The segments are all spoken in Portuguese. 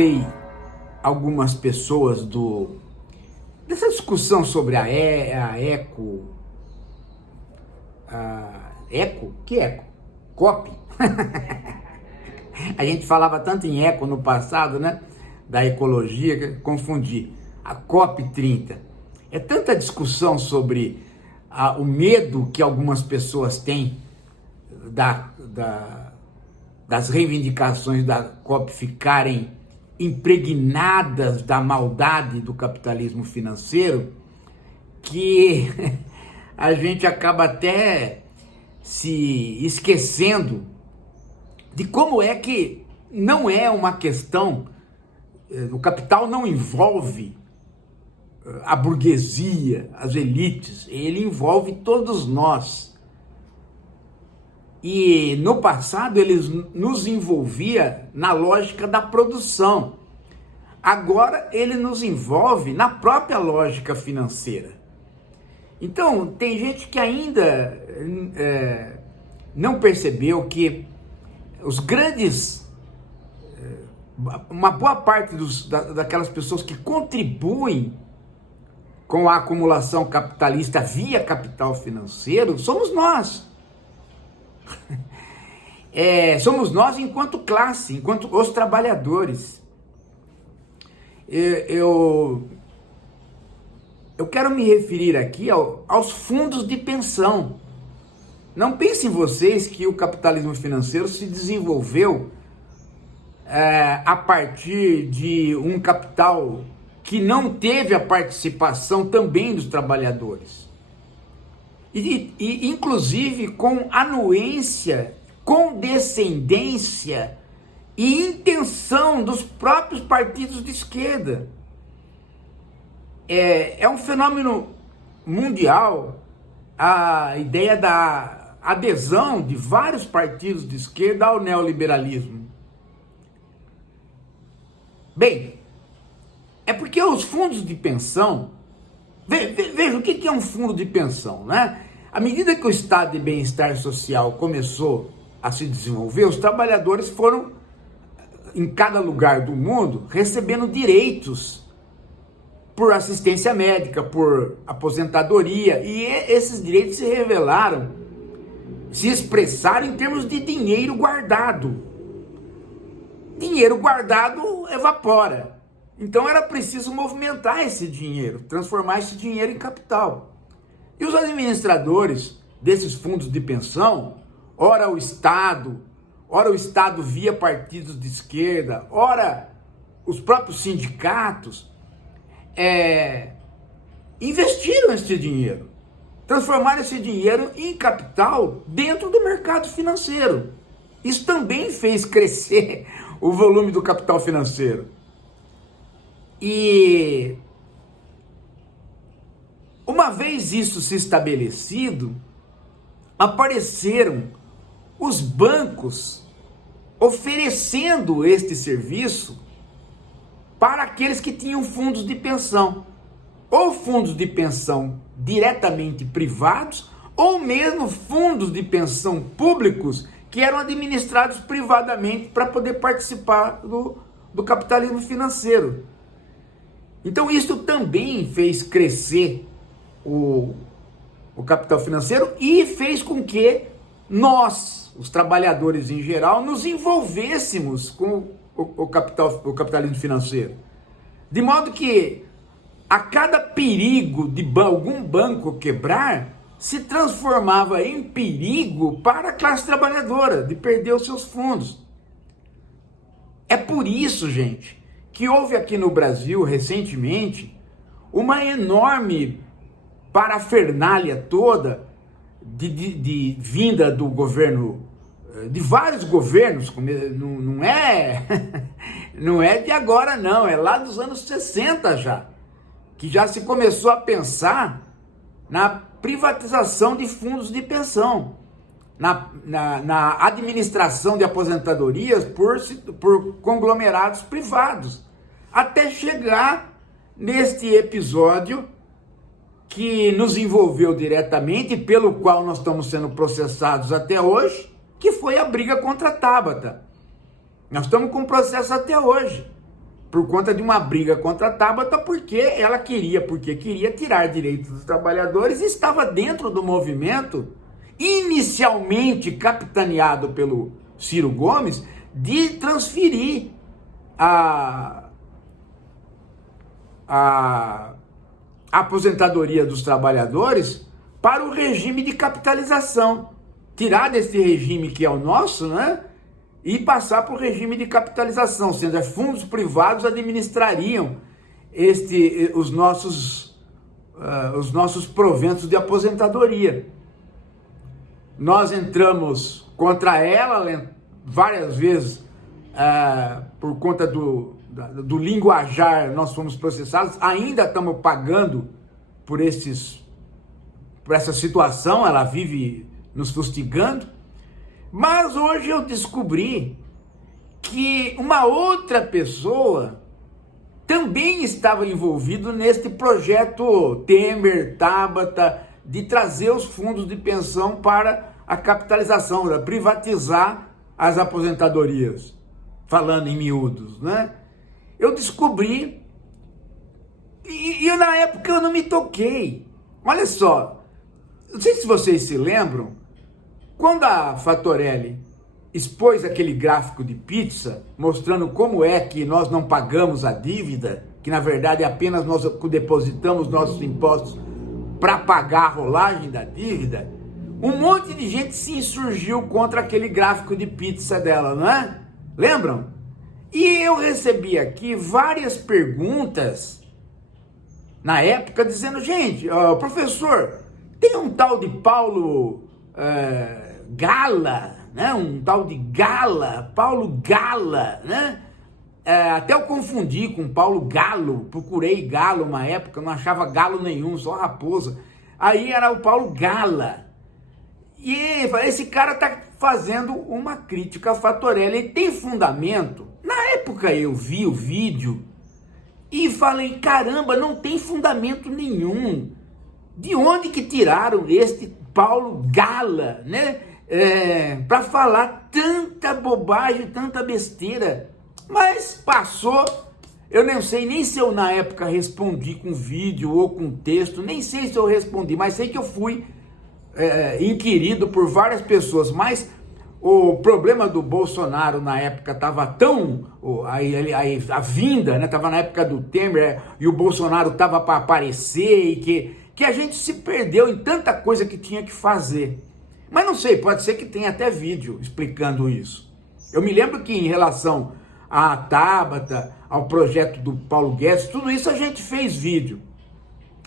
escutei algumas pessoas dessa discussão sobre a eco, que eco? COP. A gente falava tanto em eco no passado, né? Da ecologia, que confundi. A COP30. É tanta discussão sobre o medo que algumas pessoas têm das reivindicações da COP ficarem impregnadas da maldade do capitalismo financeiro, que a gente acaba até se esquecendo de como é que não é uma questão, o capital não envolve a burguesia, as elites, ele envolve todos nós. E no passado ele nos envolvia na lógica da produção. Agora ele nos envolve na própria lógica financeira. Então tem gente que ainda não percebeu que os grandes, uma boa parte daquelas pessoas que contribuem com a acumulação capitalista via capital financeiro, somos nós. Somos nós enquanto classe, enquanto os trabalhadores. Eu quero me referir aqui aos fundos de pensão. Não pensem vocês que o capitalismo financeiro se desenvolveu a partir de um capital que não teve a participação também dos trabalhadores. E inclusive com anuência, condescendência e intenção dos próprios partidos de esquerda. É um fenômeno mundial a ideia da adesão de vários partidos de esquerda ao neoliberalismo. Bem, é porque os fundos de pensão, veja o que é um fundo de pensão, né? À medida que o estado de bem-estar social começou a se desenvolver, os trabalhadores foram, em cada lugar do mundo, recebendo direitos por assistência médica, por aposentadoria, e esses direitos se revelaram, se expressaram em termos de dinheiro guardado. Dinheiro guardado evapora. Então era preciso movimentar esse dinheiro, transformar esse dinheiro em capital. E os administradores desses fundos de pensão, ora o Estado via partidos de esquerda, ora os próprios sindicatos, investiram esse dinheiro, transformaram esse dinheiro em capital dentro do mercado financeiro. Isso também fez crescer o volume do capital financeiro. E uma vez isso se estabelecido, apareceram os bancos oferecendo este serviço para aqueles que tinham fundos de pensão, ou fundos de pensão diretamente privados, ou mesmo fundos de pensão públicos que eram administrados privadamente para poder participar do capitalismo financeiro. Então isso também fez crescer o capital financeiro e fez com que nós, os trabalhadores em geral, nos envolvêssemos com o capitalismo financeiro. De modo que a cada perigo de algum banco quebrar, se transformava em perigo para a classe trabalhadora de perder os seus fundos. É por isso, gente, que houve aqui no Brasil, recentemente, uma enorme parafernália toda de vinda do governo, de vários governos, não é de agora não, é lá dos anos 60 já, que já se começou a pensar na privatização de fundos de pensão, na administração de aposentadorias por conglomerados privados, até chegar neste episódio que nos envolveu diretamente, pelo qual nós estamos sendo processados até hoje, que foi a briga contra a Tabata. Nós estamos com processo até hoje. por conta de uma briga contra a Tabata, porque queria tirar direitos dos trabalhadores e estava dentro do movimento, inicialmente capitaneado pelo Ciro Gomes, de transferir a aposentadoria dos trabalhadores para o regime de capitalização. Tirar desse regime que é o nosso, né? E passar para o regime de capitalização, ou seja, fundos privados administrariam os nossos proventos de aposentadoria. Nós entramos contra ela várias vezes, por conta do linguajar, nós fomos processados, ainda estamos pagando por essa situação, ela vive nos fustigando. Mas hoje eu descobri que uma outra pessoa também estava envolvido neste projeto Temer, Tabata, de trazer os fundos de pensão para a capitalização, para privatizar as aposentadorias, falando em miúdos, né? Eu descobri, e na época eu não me toquei. Olha só, não sei se vocês se lembram, quando a Fatorelli expôs aquele gráfico de pizza, mostrando como é que nós não pagamos a dívida, que na verdade apenas nós depositamos nossos impostos para pagar a rolagem da dívida, um monte de gente se insurgiu contra aquele gráfico de pizza dela, não é? Lembram? E eu recebi aqui várias perguntas na época dizendo, gente, professor, tem um tal de Paulo Gala, né? Um tal de Gala, Paulo Gala, né? Até eu confundi com Paulo Galo, procurei Galo uma época, não achava galo nenhum, só raposa. Aí era o Paulo Gala. E esse cara tá fazendo uma crítica à Fatorelli, ele tem fundamento? Na época eu vi o vídeo e falei, caramba, não tem fundamento nenhum. De onde que tiraram este Paulo Gala, né? Para falar tanta bobagem, tanta besteira. Mas passou, eu não sei nem se eu na época respondi com vídeo ou com texto, nem sei se eu respondi, mas sei que eu fui inquirido por várias pessoas. Mas o problema do Bolsonaro na época estava tão, a vinda, né? Estava na época do Temer e o Bolsonaro estava para aparecer e que a gente se perdeu em tanta coisa que tinha que fazer. Mas não sei, pode ser que tenha até vídeo explicando isso. Eu me lembro que em relação à Tabata, ao projeto do Paulo Guedes, tudo isso a gente fez vídeo.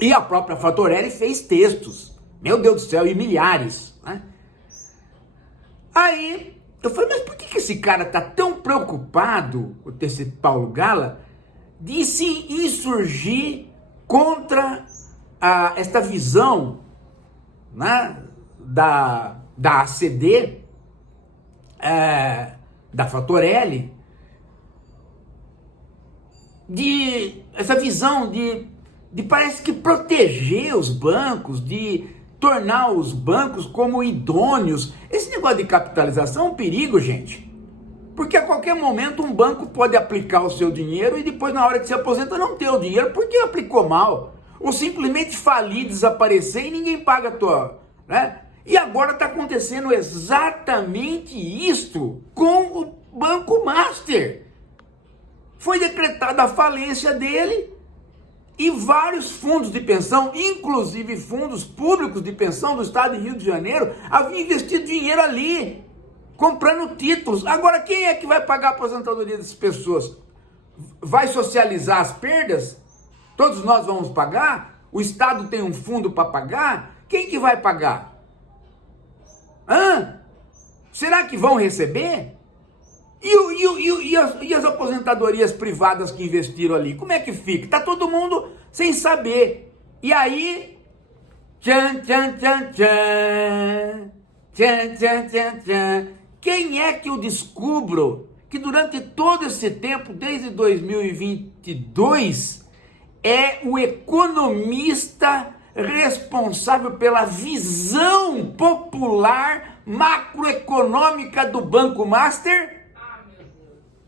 E a própria Fatorelli fez textos. Meu Deus do céu, e milhares, né? Aí eu falei, mas por que esse cara tá tão preocupado, esse Paulo Gala, de se insurgir contra esta visão, né, da ACD, da Fatorelli, essa visão de parece que proteger os bancos, de tornar os bancos como idôneos. Esse negócio de capitalização é um perigo, gente. Porque a qualquer momento um banco pode aplicar o seu dinheiro e depois na hora que se aposenta não ter o dinheiro porque aplicou mal. Ou simplesmente falir, desaparecer e ninguém paga a tua, né? E agora está acontecendo exatamente isto com o Banco Master. Foi decretada a falência dele e vários fundos de pensão, inclusive fundos públicos de pensão do estado de Rio de Janeiro, haviam investido dinheiro ali, comprando títulos. Agora quem é que vai pagar a aposentadoria dessas pessoas? Vai socializar as perdas? Todos nós vamos pagar? O Estado tem um fundo para pagar? Quem que vai pagar? Será que vão receber? E as aposentadorias privadas que investiram ali? Como é que fica? Tá todo mundo sem saber. E aí... Tchan, tchan, tchan, tchan. Tchan, tchan, tchan, tchan. Quem é que eu descubro que durante todo esse tempo, desde 2022... é o economista responsável pela visão popular macroeconômica do Banco Master?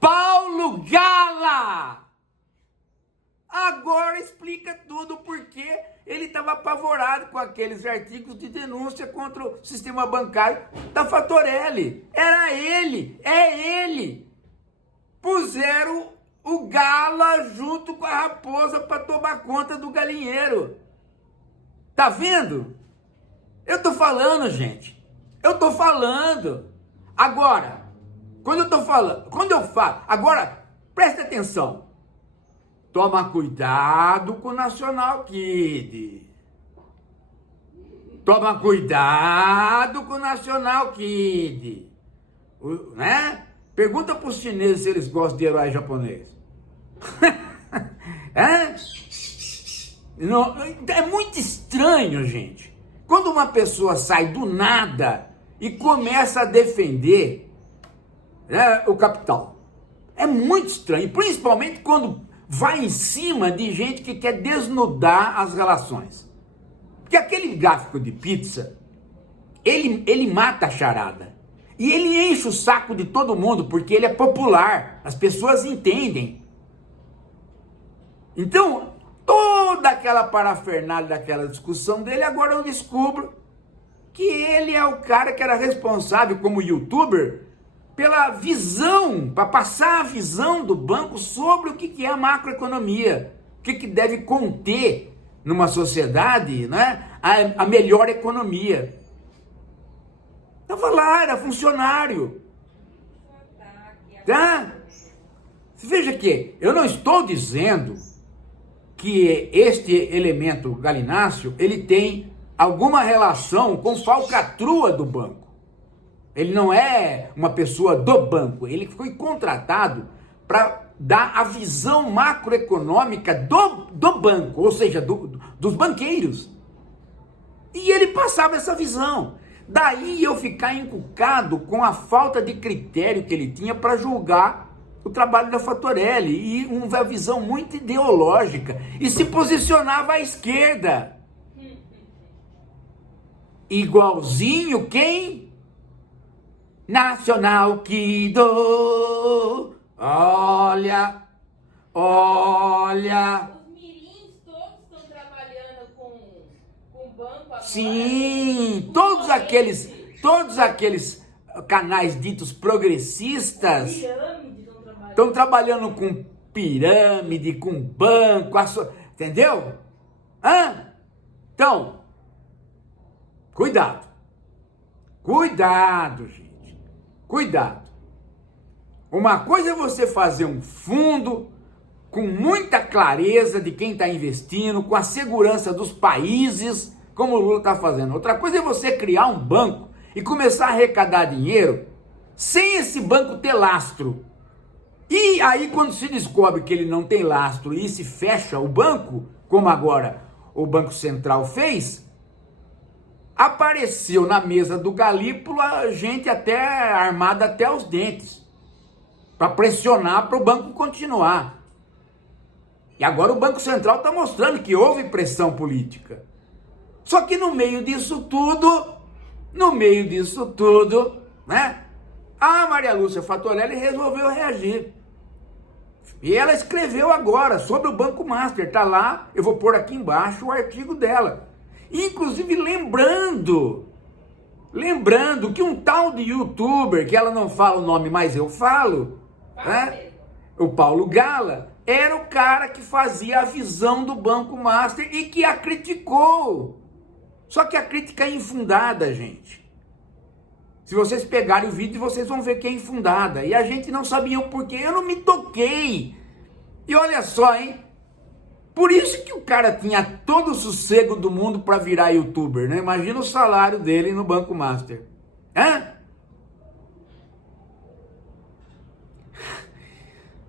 Paulo Gala! Agora explica tudo porque ele estava apavorado com aqueles artigos de denúncia contra o sistema bancário da Fatorelli. Era ele, é ele. Puseram o Gala junto com a raposa para tomar conta do galinheiro. Tá vendo? Eu tô falando, gente. Eu tô falando. Agora, quando eu falo, agora presta atenção. Toma cuidado com o National Kid. Toma cuidado com o National Kid. Né? Pergunta para os chineses se eles gostam de herói japonês. É muito estranho, gente. Quando uma pessoa sai do nada e começa a defender, né, o capital. É muito estranho, principalmente quando vai em cima de gente que quer desnudar as relações. Porque aquele gráfico de pizza, ele mata a charada. E ele enche o saco de todo mundo, porque ele é popular. As pessoas entendem. Então, toda aquela parafernália daquela discussão dele, agora eu descubro que ele é o cara que era responsável como youtuber pela visão, para passar a visão do banco sobre o que é a macroeconomia, o que deve conter numa sociedade, né, a melhor economia. Estava lá, era funcionário. Tá? Veja que eu não estou dizendo que este elemento galináceo, ele tem alguma relação com falcatrua do banco. Ele não é uma pessoa do banco, ele foi contratado para dar a visão macroeconômica do banco, ou seja, dos banqueiros. E ele passava essa visão. Daí eu ficar encucado com a falta de critério que ele tinha para julgar o trabalho da Fatorelli, e uma visão muito ideológica, e se posicionava à esquerda. Igualzinho quem? National Kid. Olha. Os mirins todos estão trabalhando com o banco agora. Sim, todos aqueles canais ditos progressistas estão trabalhando com pirâmide, com banco, entendeu? Então, cuidado, gente, cuidado. Uma coisa é você fazer um fundo com muita clareza de quem está investindo, com a segurança dos países, como o Lula está fazendo. Outra coisa é você criar um banco e começar a arrecadar dinheiro sem esse banco ter lastro. E aí, quando se descobre que ele não tem lastro e se fecha o banco, como agora o Banco Central fez, apareceu na mesa do Galípolo a gente até armada até os dentes, para pressionar para o banco continuar. E agora o Banco Central está mostrando que houve pressão política. Só que no meio disso tudo, né, a Maria Lúcia Fatorelli resolveu reagir. E ela escreveu agora sobre o Banco Master, tá lá, eu vou pôr aqui embaixo o artigo dela. Inclusive lembrando que um tal de youtuber, que ela não fala o nome, mas eu falo, né, o Paulo Gala, era o cara que fazia a visão do Banco Master e que a criticou. Só que a crítica é infundada, gente. Se vocês pegarem o vídeo, vocês vão ver que é infundada. E a gente não sabia o porquê, eu não me toquei. E olha só, hein? Por isso que o cara tinha todo o sossego do mundo para virar youtuber, né? Imagina o salário dele no Banco Master.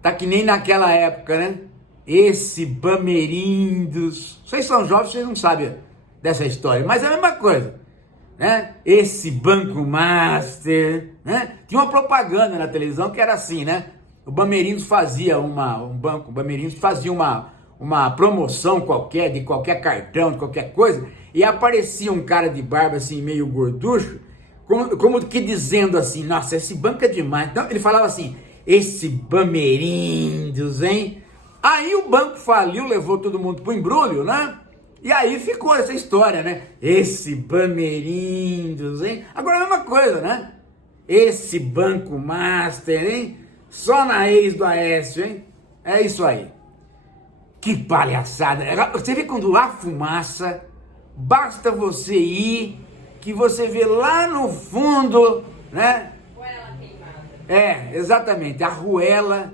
Tá que nem naquela época, né? Esse Bamerindos. Vocês são jovens, vocês não sabem dessa história, mas é a mesma coisa, né? Esse Banco Master, né? Tinha uma propaganda na televisão que era assim, né? O Bamerindos fazia o Bamerindos fazia uma promoção qualquer, de qualquer cartão, de qualquer coisa, e aparecia um cara de barba assim, meio gorducho, como que dizendo assim, nossa, esse banco é demais. Então ele falava assim, esse Bamerindos, hein? Aí o banco faliu, levou todo mundo pro embrulho, né? E aí ficou essa história, né? Esse Bamerindos, hein? Agora a mesma coisa, né? Esse Banco Master, hein? Só na ex do Aécio, hein? É isso aí. Que palhaçada. Você vê quando há fumaça, basta você ir, que você vê lá no fundo, né? Arruela queimada. É, exatamente, a arruela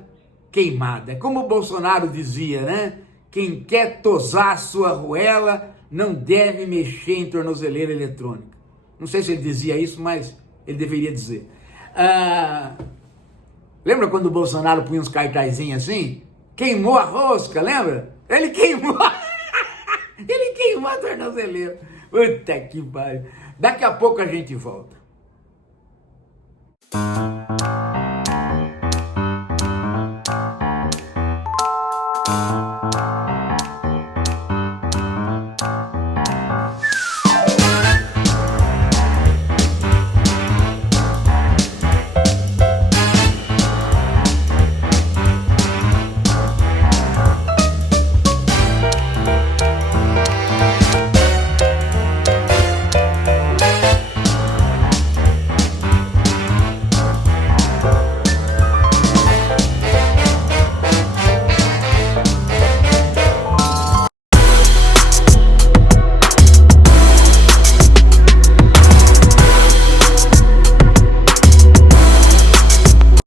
queimada. Como o Bolsonaro dizia, né? Quem quer tosar a sua arruela não deve mexer em tornozeleira eletrônica. Não sei se ele dizia isso, mas ele deveria dizer. Lembra quando o Bolsonaro punha uns cartazinhos assim? Queimou a rosca, lembra? Ele queimou. Ele queimou a tornozeleira. Puta que pariu. Daqui a pouco a gente volta.